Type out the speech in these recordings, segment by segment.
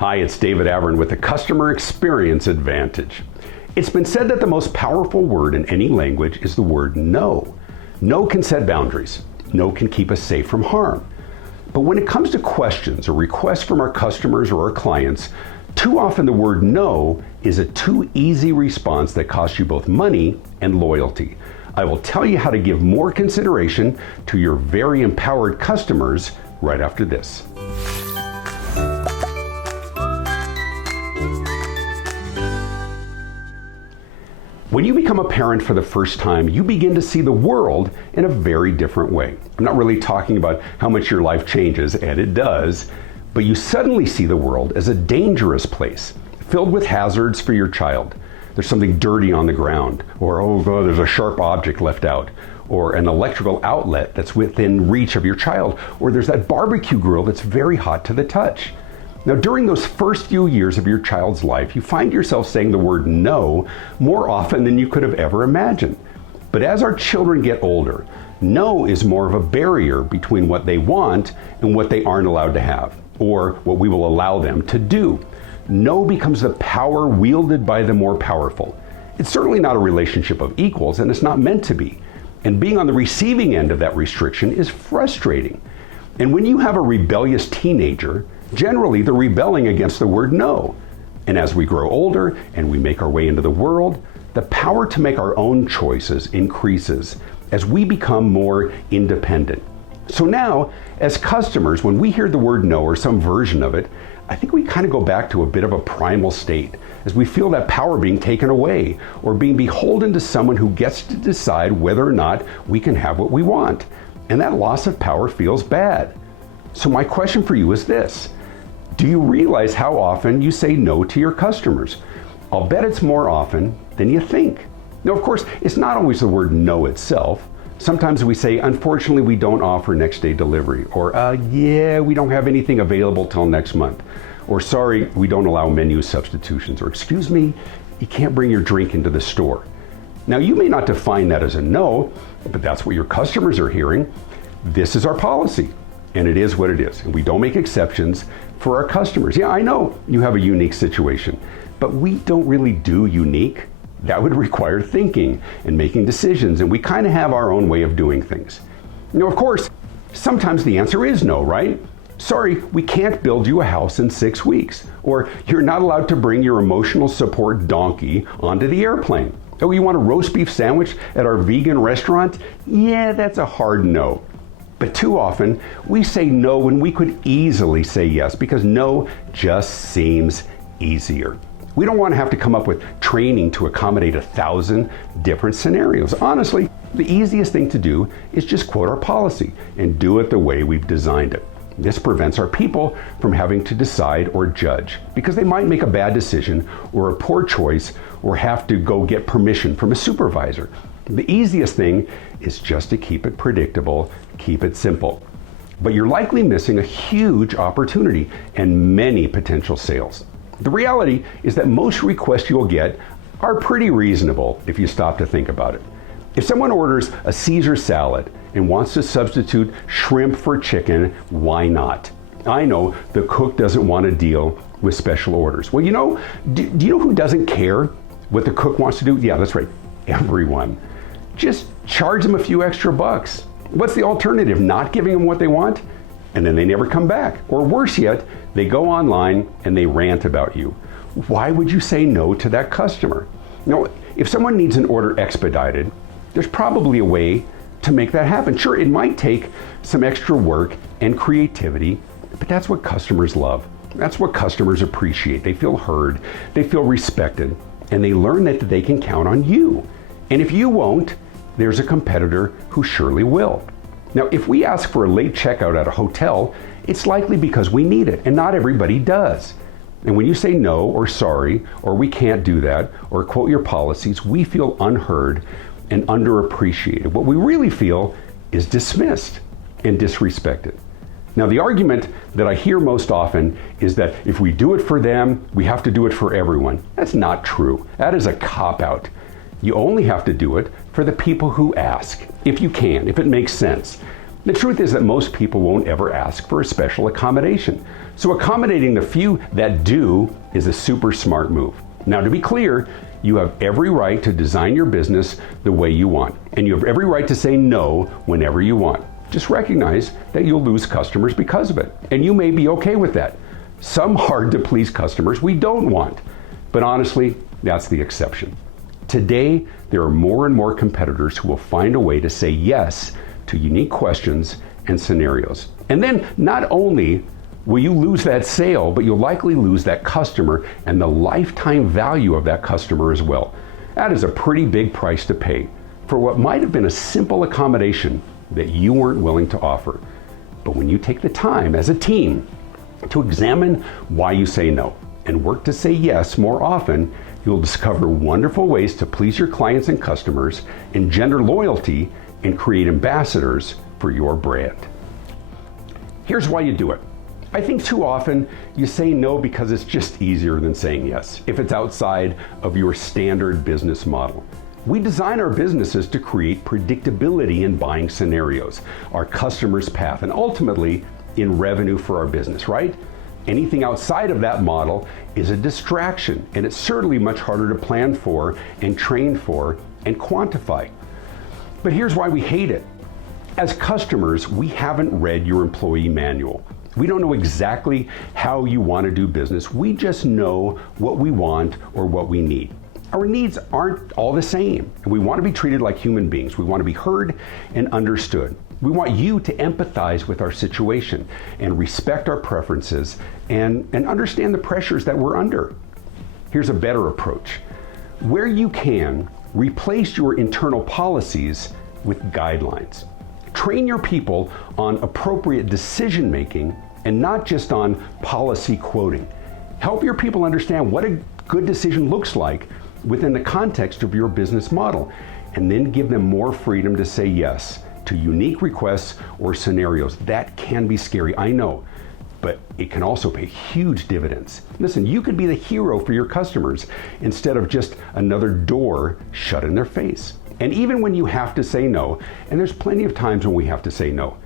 Hi, it's David Avrin with the Customer Experience Advantage. It's been said that the most powerful word in any language is the word no. No can set boundaries. No can keep us safe from harm. But when it comes to questions or requests from our customers or our clients, too often the word no is a too easy response that costs you both money and loyalty. I will tell you how to give more consideration to your very empowered customers right after this. When you become a parent for the first time, you begin to see the world in a very different way. I'm not really talking about how much your life changes, and it does, but you suddenly see the world as a dangerous place, filled with hazards for your child. There's something dirty on the ground, or oh God, there's a sharp object left out, or an electrical outlet that's within reach of your child, or there's that barbecue grill that's very hot to the touch. Now, during those first few years of your child's life, you find yourself saying the word no more often than you could have ever imagined. But as our children get older, no is more of a barrier between what they want and what they aren't allowed to have, or what we will allow them to do. No becomes the power wielded by the more powerful. It's certainly not a relationship of equals, and it's not meant to be. And being on the receiving end of that restriction is frustrating. And when you have a rebellious teenager, generally they're rebelling against the word no. And as we grow older and we make our way into the world, the power to make our own choices increases as we become more independent. So now, as customers, when we hear the word no or some version of it, I think we kind of go back to a bit of a primal state as we feel that power being taken away or being beholden to someone who gets to decide whether or not we can have what we want. And that loss of power feels bad. So my question for you is this: do you realize how often you say no to your customers? I'll bet it's more often than you think. Now, of course, it's not always the word no itself. Sometimes we say, unfortunately, we don't offer next day delivery, or yeah, we don't have anything available till next month, or sorry, we don't allow menu substitutions, or excuse me, you can't bring your drink into the store. Now, you may not define that as a no, but that's what your customers are hearing. This is our policy, and it is what it is, and we don't make exceptions for our customers. Yeah, I know you have a unique situation, but we don't really do unique. That would require thinking and making decisions, and we kind of have our own way of doing things. Now, of course, sometimes the answer is no, right? Sorry, we can't build you a house in 6 weeks, or you're not allowed to bring your emotional support donkey onto the airplane. Oh, you want a roast beef sandwich at our vegan restaurant? Yeah, that's a hard no. But too often, we say no when we could easily say yes, because no just seems easier. We don't want to have to come up with training to accommodate 1,000 different scenarios. Honestly, the easiest thing to do is just quote our policy and do it the way we've designed it. This prevents our people from having to decide or judge, because they might make a bad decision or a poor choice or have to go get permission from a supervisor. The easiest thing is just to keep it predictable, keep it simple. But you're likely missing a huge opportunity and many potential sales. The reality is that most requests you'll get are pretty reasonable if you stop to think about it. If someone orders a Caesar salad and wants to substitute shrimp for chicken, why not? I know the cook doesn't want to deal with special orders. Well, do you know who doesn't care what the cook wants to do? Yeah, that's right, everyone. Just charge them a few extra bucks. What's the alternative? Not giving them what they want? And then they never come back. Or worse yet, they go online and they rant about you. Why would you say no to that customer? Now, if someone needs an order expedited, there's probably a way to make that happen. Sure, it might take some extra work and creativity, but that's what customers love. That's what customers appreciate. They feel heard, they feel respected, and they learn that they can count on you. And if you won't, there's a competitor who surely will. Now, if we ask for a late checkout at a hotel, it's likely because we need it, and not everybody does. And when you say no, or sorry, or we can't do that, or quote your policies, we feel unheard and underappreciated. What we really feel is dismissed and disrespected. Now, the argument that I hear most often is that if we do it for them, we have to do it for everyone. That's not true. That is a cop-out. You only have to do it for the people who ask, if you can, if it makes sense. The truth is that most people won't ever ask for a special accommodation. So accommodating the few that do is a super smart move. Now, to be clear, you have every right to design your business the way you want, and you have every right to say no whenever you want. Just recognize that you'll lose customers because of it, and you may be okay with that. Some hard to please customers we don't want, but honestly, that's the exception. Today, there are more and more competitors who will find a way to say yes to unique questions and scenarios. And then not only will you lose that sale, but you'll likely lose that customer and the lifetime value of that customer as well. That is a pretty big price to pay for what might have been a simple accommodation that you weren't willing to offer. But when you take the time as a team to examine why you say no and work to say yes more often, you'll discover wonderful ways to please your clients and customers, engender loyalty, and create ambassadors for your brand. Here's why you do it. I think too often you say no because it's just easier than saying yes, if it's outside of your standard business model. We design our businesses to create predictability in buying scenarios, our customers' path, and ultimately in revenue for our business, right? Anything outside of that model is a distraction, and it's certainly much harder to plan for and train for and quantify. But here's why we hate it. As customers, we haven't read your employee manual. We don't know exactly how you want to do business. We just know what we want or what we need. Our needs aren't all the same, and we want to be treated like human beings. We want to be heard and understood. We want you to empathize with our situation and respect our preferences and understand the pressures that we're under. Here's a better approach. Where you can, replace your internal policies with guidelines. Train your people on appropriate decision making and not just on policy quoting. Help your people understand what a good decision looks like within the context of your business model, and then give them more freedom to say yes to unique requests or scenarios. That can be scary, I know, but it can also pay huge dividends. Listen, you could be the hero for your customers instead of just another door shut in their face. And even when you have to say no, and there's plenty of times when we have to say no,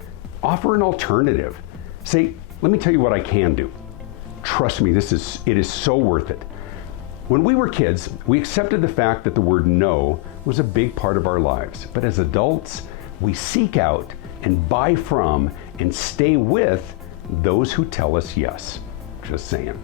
offer an alternative. Say, let me tell you what I can do. Trust me, it is so worth it. When we were kids, we accepted the fact that the word no was a big part of our lives. But as adults, we seek out and buy from and stay with those who tell us yes. Just saying.